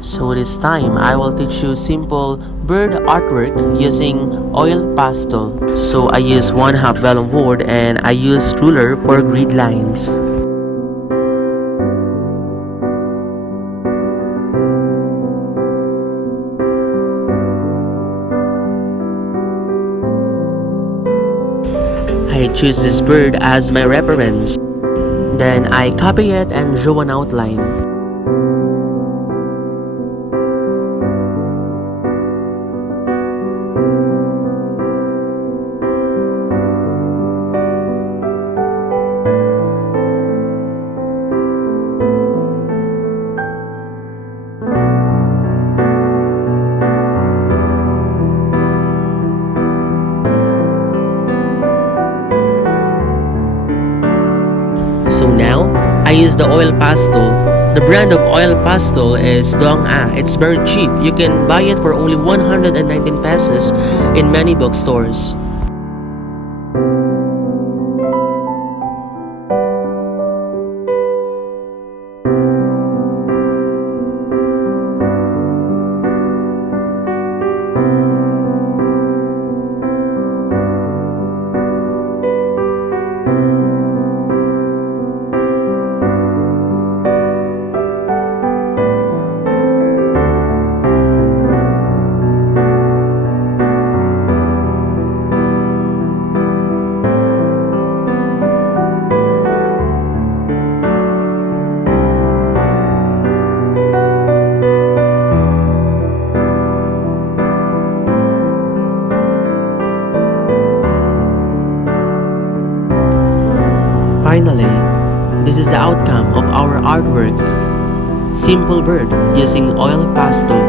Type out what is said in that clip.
So this time, I will teach you simple bird artwork using oil pastel. So I use 1/2 vellum board and I use ruler for grid lines. I choose this bird as my reference. Then I copy it and draw an outline. So now, I use the oil pastel. The brand of oil pastel is Dong-A. It's very cheap. You can buy it for only 119 pesos in many bookstores. Finally, this is the outcome of our artwork. Simple bird using oil pastel.